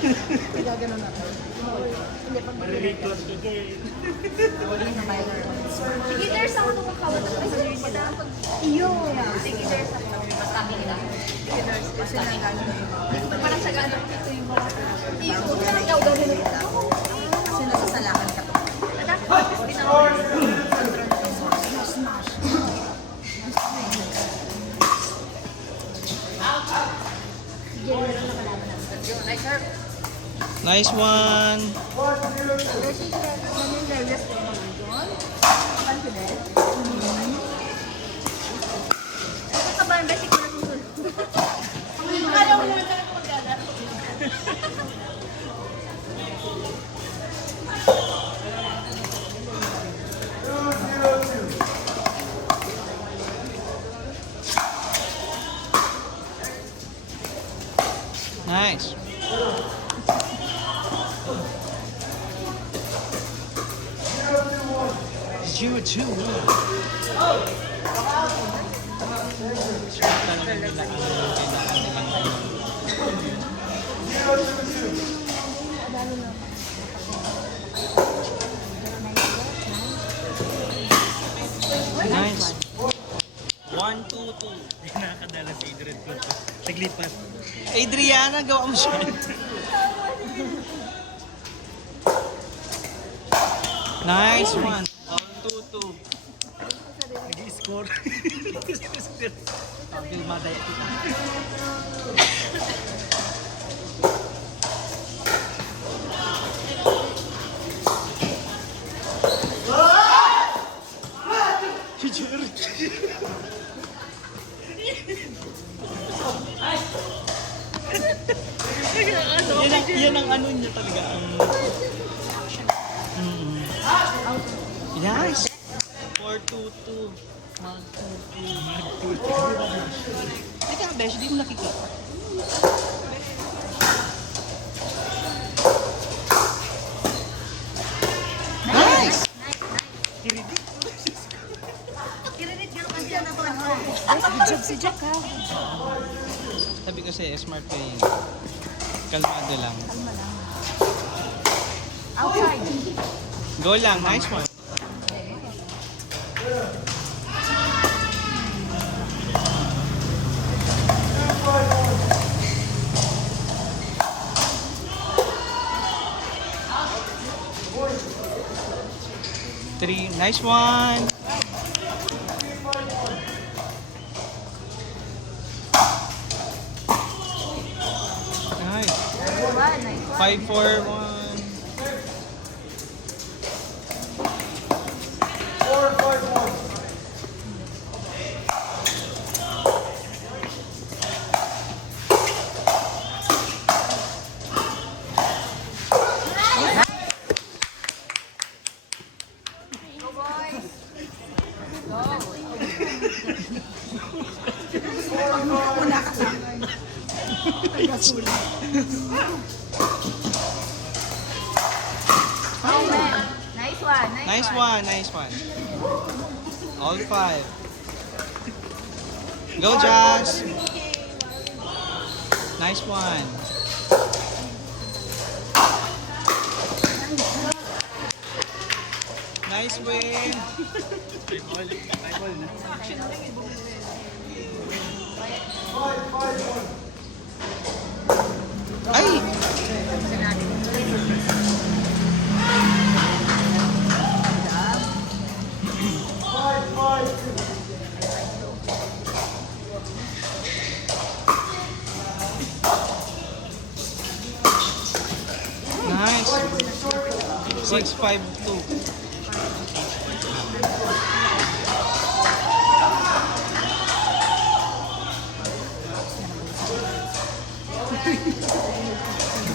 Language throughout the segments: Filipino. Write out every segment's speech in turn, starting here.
Gaganon ako. Hindi, pag Marirecord ka girl. Sige, there's ako nung kawat at may kita. Iyo. Sige, there's ako. Basta kita. Sige, there's. Kasi nagano na yun. Parang sa gano'n. Ito yung mga. Iyo, ikaw gano'n. Kasi nasasalakan ka to. Nice one. Kabahan ba siguro susunod? Alam mo na ako maglalaro. Nice. Zero two. Nice. 1-2-2. Hindi nakakadala si Adrian ko. Naglipat. Adriana, gawa mo siya. Nice one. 1-2-2. Nag-i-score. Pagbil madaya kita. Yan ang ano niya talaga. Nice. 4-2-2. Teka, Besh, di mo nakikita. Nice! Kirinig ka kasi na po. Si Jack ha. Sabi kasi, smart ka yun. Kalmado lang. Kalma lang. Outside. Go lang, nice one. Three, nice one. Nice. 5-4-1. Wala ka sa akin. Ay, basura. Oh, man. Nice one. Nice one, nice one. All five. Go, Jacks. Nice one. Nice win. Ay! Nice. 6-5-2.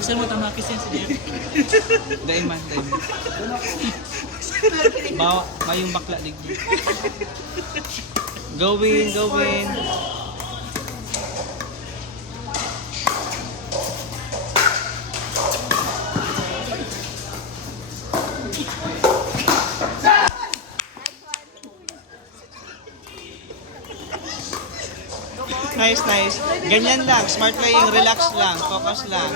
Saan mo tamakis yan si Jerry? Dain man, dain man. Mayong bakla ligdi. Go win, go win. nice, nice. Ganyan lang, smart playing, relax lang, focus lang.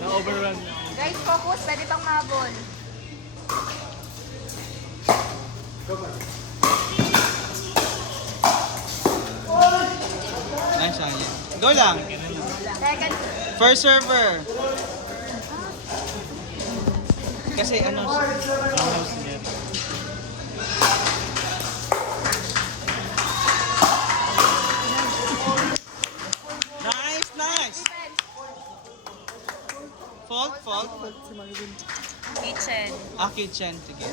Na-overrun. Guys, focus. Pwede pang mabol. Nice, yan. Go lang. Second. First server. Kasi ano, House niya. nice, nice. Fault, fault. Kitchen. Kitchen, sige.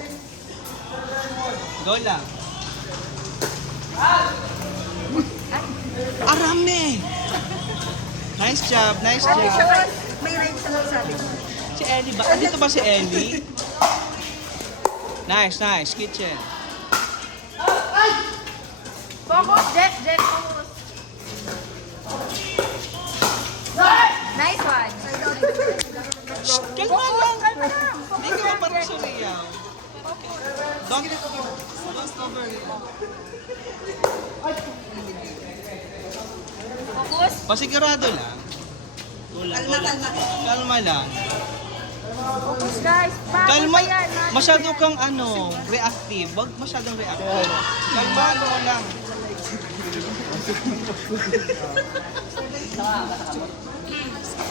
Go lang. Arami! Nice job, nice job. May range na sabi ko. Si Ellie ba? Dito ba si Ellie? Nice, nice. Kitchen. Focus, Jeff, focus. Nice one. Shh, kalma lang. Hindi ka parang suriyaw. Don't overreact. Focus. Pasigurado lang. Kalma lang. Focus, guys. Mabol Kalma. pa yan. Masyado kang reactive. Wag masyadong reactive. Kalmado ka lang.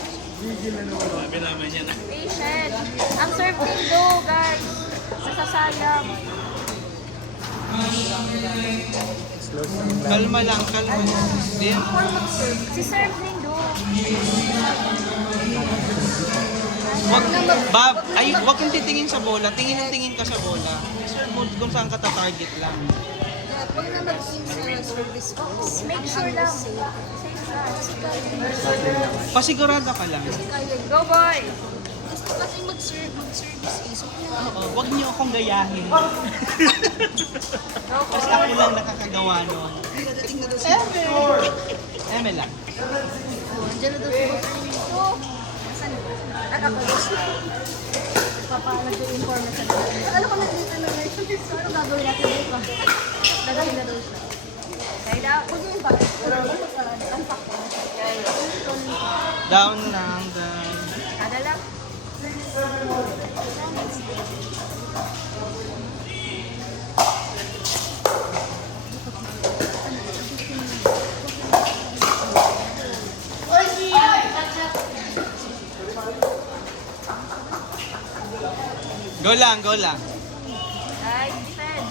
Sabi naman yan. Patient. Ang serve window, guys. Nasasayang. Kalma lang, kalma lang. Then, Si serve window. wag kang titingin sa bola. Tingin ka sa bola. Serve mo kung saan ka ta-target lang. Huwag na mag-team sa service box. Make sure lang. Safe lang. Pasigurado ka lang. Go, boy. Gusto kasi mag-service eh. So, Oo, wag niyo akong gayahin. Go, Kasi boy. ako lang nakakagawa nun. dadating na daw si Eme lang. Andiyan na daw si Go. Nakakalos. Papaalag yung information. Ano ka nandito na guys? Ano gagawin natin dito? Dadating na daw siya. Side out. Huwag yung impact. Pero mag-unpack ko. Down lang, down. Kada lang. Go lang, go lang. Guys, defend.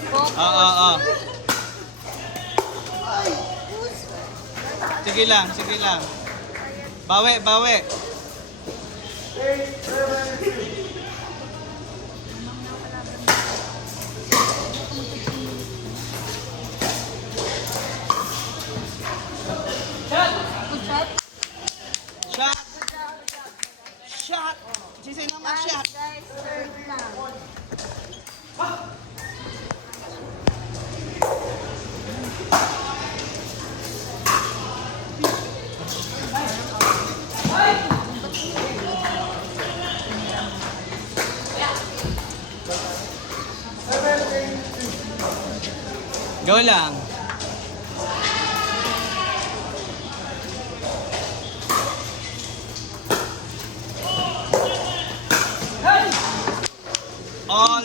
Focus. Oo. Sige lang, sige lang. Bawi, bawi. Shot! Shot! Sisay naman shot! Guys, serve lang. Go lang. All.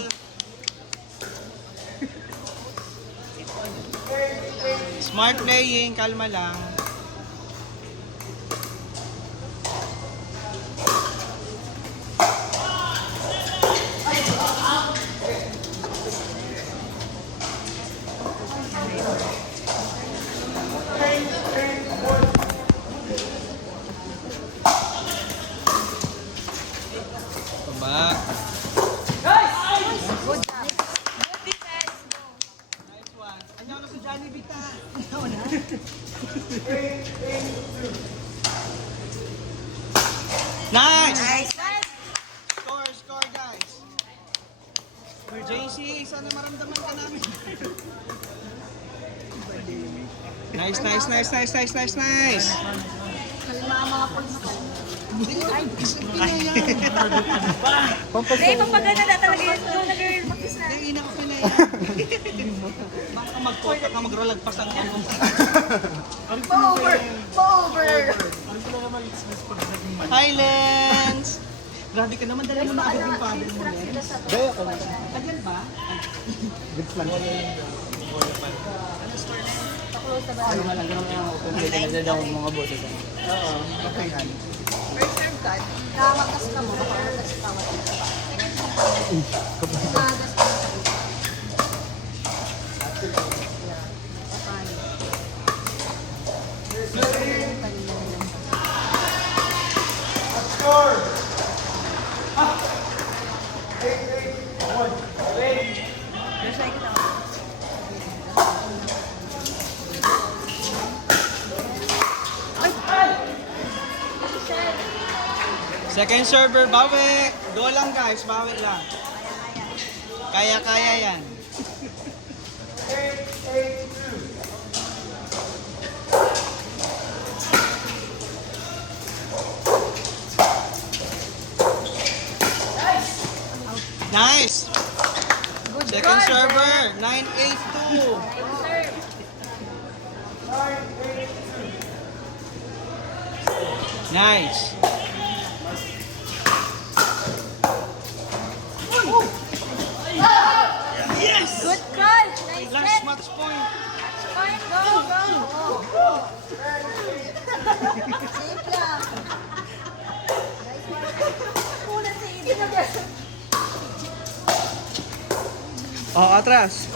Smart playing, kalma lang. Baba. Good job. Good defense. Nice one. Anyaw na si Johnny Vita. Nice! Nice. Guys, Score, score guys. JC, sana maramdaman ka namin. Nice, nice, nice, nice, nice, nice, nice. Kalma ang mga points ko. Ay, pinayang. Hey, papagana na talaga yun. Go na girl, mag-kiss na. Hindi, ina ko pinayang. Baka mag-kota ka, magralagpas ang ano. Pa-over! Highlands! Grabe ka naman, dali mo na agad yung paddle mo. Gaya ko na. Ayan ba? Goods lang. Pa-close na ba? Ano nga lang, ganun nga ako. Kung hindi na daw mga boses. Oo. Okay, han. Nakakas ka mo, baka magas ka mo. Nakagas ka mo. Second server, bawi! Go lang guys, bawi lang. Kaya-kaya yan. Nice! Second server, 982. Nice. Yes! Good call! Nice Last set! match point. Point, go! Safe lang. Nice one. Una si Edith. Oh, atras.